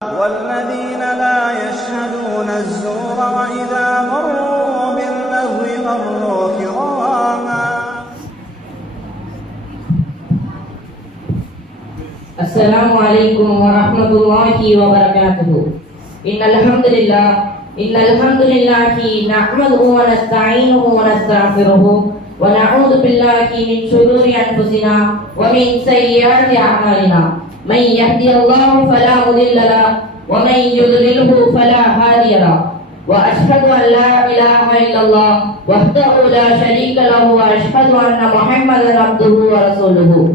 والذين لا يشهدون الزور وإذا مروا باللغو مروا كراما. السلام عليكم ورحمة الله وبركاته. إن الحمد لله إن الحمد لله نحمده ونستعينه ونستغفره ونعوذ بالله من شرور أنفسنا ومن سيئات أعمالنا. من يهدي الله فلا مضل له ومن يضلله فلا هادي له. وأشهد أن لا إله إلا الله وحده لا شريك له وأشهد أن محمدا عبده ورسوله.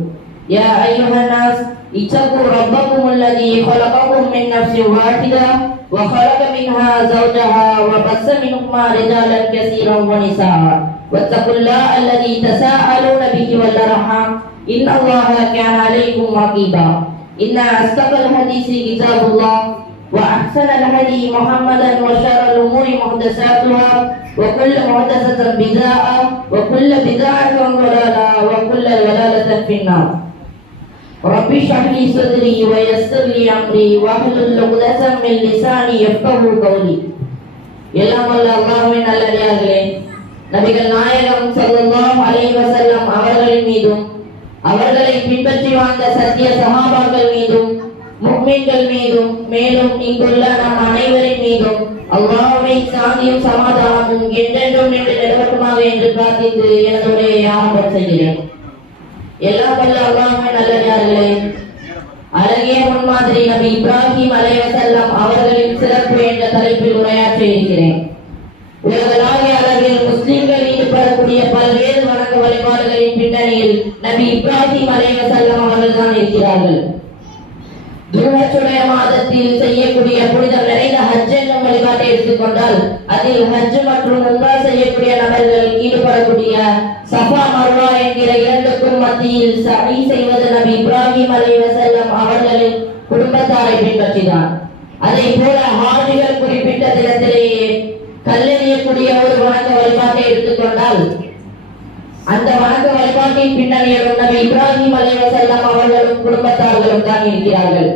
يا أيها الناس اتقوا ربكم الذي خلقكم من نفس واحدة وخلق منها زوجها وبث منهما رجالا كثيرا ونساء. واتقوا الله الذي تساءلون به والأرحام. إن الله كان عليكم رقيبا. إن أصدق الحديث كتاب الله وأحسن الهدي محمدا وشر الأمور محدثاتها وكل محدثة بدعة وكل بدعة ضلالة وكل ضلالة في النار رب اشرح لي صدري ويسر لي امري واحلل عقدة من لساني يفقهوا قولي எல்லாம் வல்ல அல்லாஹ்வின் நல்லடியார்களே நபிகள் நாயகம் ஸல்லல்லாஹு அலைஹி வஸல்லம் அவர்களின் மீதும் அவர்களை பின்பற்றி வாழ்ந்த சத்திய சகாபாக்கள் மீதும் முக்மீன்கள் மீதும் மேலும் இங்குள்ள நம் அனைவரின் மீதும் அல்லாஹ்வை சாந்தியும் சமாதானமும் என்றென்றும் நின்று நிலவட்டுமாக என்று பிரார்த்தித்து எனது உரையை ஆரம்பம் செய்கிறேன். எல்லா வல்ல அல்லாஹ்வின் நல்லடியார்களே அழகிய முன்மாதிரி நபி இப்ராஹிம் அலைவசல்லாம் அவர்களின் சிறப்பு என்ற தலைப்பில் உரையாற்றி இருக்கிறேன் இப்ராஹிம் அலைய செல்லம் அவர்கள் தான் இருக்கிறார்கள். துருவச்சுடைய மாதத்தில் செய்யக்கூடிய புனிதம் நிறைந்த ஹஜ் என்னும் வழிபாட்டை எடுத்துக்கொண்டால் அதில் ஹஜ் மற்றும் உம்ரா செய்யக்கூடிய நபர்கள் ஈடுபடக்கூடிய சஃபா மர்வா என்கிற இரண்டுக்கும் மத்தியில் சபை செய்வது நபி இப்ராஹிம் அலைய செல்லம் அவர்களின் குடும்பத்தாரை பின்பற்றினார். அதை போல ஹாஜிகள் குறிப்பிட்ட தினத்திலேயே கல்லெறியக்கூடிய ஒரு வணக்க வழிபாட்டை எடுத்துக்கொண்டால் அந்த வணக்க வழிபாட்டின் பின்னணியில் நபி இப்ராஹிம் அலைஹி செல்லம் அவர்களும் குடும்பத்தார்களும் தான் இருக்கிறார்கள்.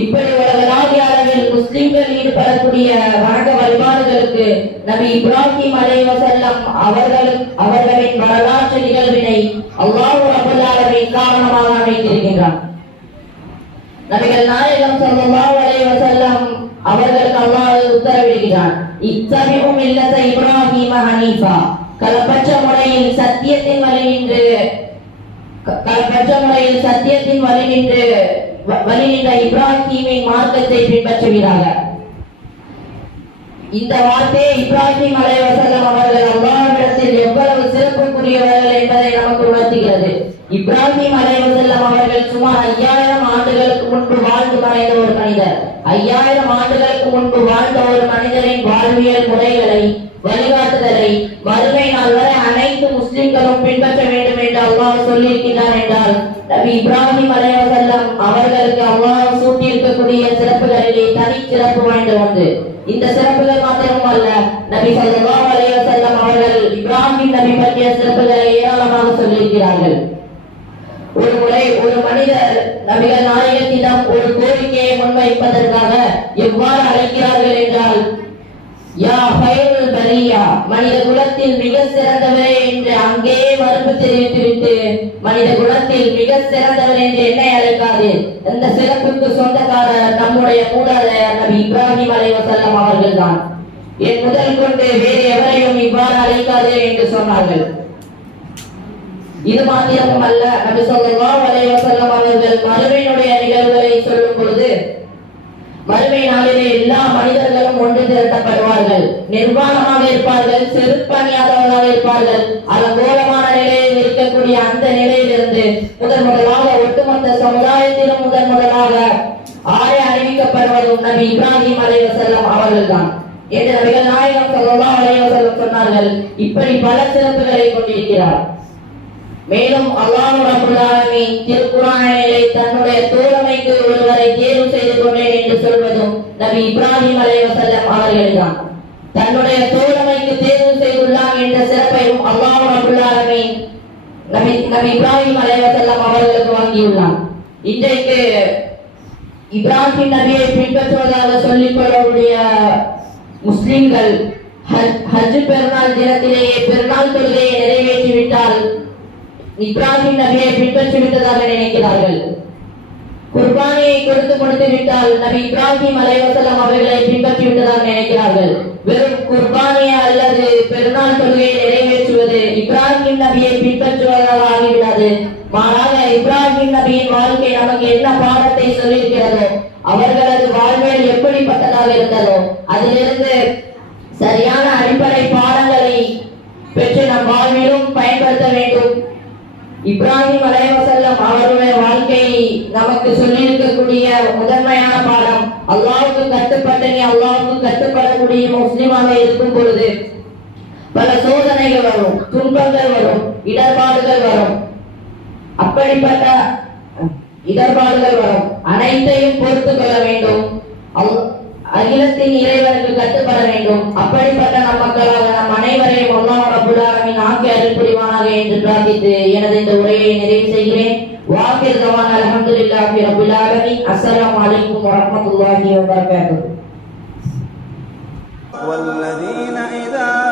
இப்படி உலகளாவிய அளவில் முஸ்லிம்கள் ஈடுபடக்கூடிய வணக்க வழிபாடுகளுக்கு நபி இப்ராஹிம் அலைஹி வஸல்லம் அவர்கள் அவர்களின் வரலாற்று நிகழ்வினை அல்லாஹ் ரப்பல் காரணமாக அமைத்திருக்கின்றான். நபிகள் நாயகம் ஸல்லல்லாஹு அலைஹி செல்லம் அவர்களுக்கு அல்லாஹ் உத்தரவிடுகிறான். இத்தபிஉ இல்லத்தை இப்ராஹிம ஹனீஃபா. கலப்பற்ற முறையில் சத்தியத்தின் வழி நின்று க- கலப்பற்ற முறையில் சத்தியத்தின் வழி நின்று வ- வழி நின்ற இப்ராஹிமின் மார்க்கத்தை பின்பற்றுகிறார்கள் இந்த வார்த்தையை இப்ராஹிம் அலைவசலம் அவர்கள் அல்லாஹ்விடத்தில் எவ்வளவு சிறப்புக்குரியவர்கள் என்பதை நமக்கு உணர்த்துகிறது. இப்ராஹிம் அலைவசல்லம் அவர்கள் சுமார் ஐயாயிரம் ஆண்டுகளுக்கு முன்பு வாழ்ந்து மறைந்த ஒரு மனிதர். ஐயாயிரம் ஆண்டுகளுக்கு முன்பு வாழ்ந்த ஒரு மனிதரின் வாழ்வியல் முறைகளை வழிகாட்டுதலை வறுமை நாள் வரை அனைத்து முஸ்லிம்களும் பின்பற்ற வேண்டும் என்று அல்லாஹ் சொல்லியிருக்கிறார் என்றால் நபி இப்ராஹிம் அலைவசல்லம் அவர்களுக்கு அல்லாஹ் சூட்டியிருக்கக்கூடிய சிறப்புகளிலே தனி சிறப்பு வாய்ந்த ஒன்று. இந்த சிறப்புகள் மாத்திரம் அல்ல நபி ஸல்லல்லாஹு எவ்வாறு அழைக்கிறார்கள் என்றால் யா ஹைருல் பரியா மனித குலத்தில் மிக சிறந்தவரே என்று அங்கேயே மறுப்பு தெரிவித்துவிட்டு மனித குலத்தில் மிக சிறந்தவர் என்று என்னை அழைக்காது. அந்த சிறப்புக்கு சொந்தக்காரர் நம்முடைய மூலாதார் நபி இப்ராஹிம் அலைவசல்லம் அவர்கள் தான் என் முதல் கொண்டு வேறு எவரையும் இவ்வாறு அழைக்காது என்று சொன்னார்கள். இது மாத்திரமும் அல்ல நபி ஸல்லல்லாஹு அலைவசல்லம் அவர்கள் மறுமையினுடைய நிகழ்வுகளை சொல்லும் பொழுது மறுமை நாளிலே எல்லா மனிதர்களும் ஒன்று திரட்டப்படுவார்கள் நிர்வாணமாக இருப்பார்கள் செருப்பணியாதவர்களாக இருப்பார்கள். அலங்கோலமான நிலையில் இருக்கக்கூடிய அந்த நிலையிலிருந்து முதன் முதலாக ஒட்டுமொத்த சமுதாயத்திலும் முதன் முதலாக ஆய அறிவிக்கப்படுவதும் நபி இப்ராஹிம் அலைவசல்லம் அவர்கள்தான். என்று நபிகள் நாயகம் சொல்லலாம் அலைவசல்லம் சொன்னார்கள் இப்படி பல சிறப்புகளை கொண்டிருக்கிறார். மேலும் அல்லாஹ் ரப்பல் ஆலமீன் தன்னுடைய தோழமைக்கு ஒருவரை தேர்வு செய்து கொண்டேன் என்று சொல்வதும் நபி இப்ராஹிம் அலைஹிஸ்ஸலாம் அவர்கள்தான். தன்னுடைய தோழமைக்கு தேர்வு செய்துள்ளார் என்ற சிறப்பையும் அல்லாஹ் அபுல்லாரமே நபி நபி இப்ராஹிம் அலைவசல்லம் அவர்களுக்கு வழங்கியுள்ளான். இன்றைக்கு இப்ராஹிம் நபியை பின்பற்றுவதாக சொல்லிக் கொள்ளக்கூடிய முஸ்லிம்கள் ஹஜ் பெருநாள் தினத்திலேயே பெருநாள் தொழுகையை நிறைவேற்றிவிட்டால் இப்ராஹிம் நபியை பின்பற்றி விட்டதாக நினைக்கிறார்கள். குர்பானியை கொடுத்து கொடுத்து விட்டால் நபி இப்ராஹிம் அலைவசலம் அவர்களை பின்பற்றி விட்டதாக நினைக்கிறார்கள். வெறும் குர்பானியை அல்லது பெருநாள் தொழுகையை நிறைவேற்றுவது இப்ராஹிம் நபியை பின்பற்றுவதாக ஆகிவிடாது. மாறாக இப்ராஹிம் நபியின் வாழ்க்கை நமக்கு என்ன பாடத்தை சொல்லியிருக்கிறதோ அவர்களது வாழ்வியல் எப்படிப்பட்டதாக இருந்ததோ அதிலிருந்து சரியான அடிப்படை பாடங்களை பெற்று நம் வாழ்விலும் பயன்படுத்த வேண்டும். இப்ராஹிம் அலைவசல்லம் அவருடைய வாழ் நமக்கு சொல்லியிருக்கக்கூடிய முதன்மையான பாடம் அல்லாவுக்கு கட்டுப்பட்ட நீ அல்லாஹ்வுக்கு கட்டுப்படக்கூடிய முஸ்லிமாக இருக்கும் பொழுது பல சோதனைகள் வரும் துன்பங்கள் வரும் இடர்பாடுகள் வரும். அப்படிப்பட்ட இடர்பாடுகள் வரும். அனைத்தையும் பொறுத்து கொள்ள வேண்டும். அல்- அகிலத்தின் இறைவனுக்கு கட்டுப்பட வேண்டும் அப்படிப்பட்ட நம் மக்களாக நம் அனைவரையும் அல்லாஹ் ரபுல் ஆலமீன் ஆக்கி அருள் புரிவானாக என்று பிரார்த்தித்து எனது இந்த உரையை நிறைவு செய்கிறேன் வாக்கிர் தவான் அல்ஹம்துலில்லாஹி ரபில் ஆலமீன் அஸ்ஸலாமு அலைக்கும் வரஹ்மத்துல்லாஹி வபரகாத்துஹு والذين إذا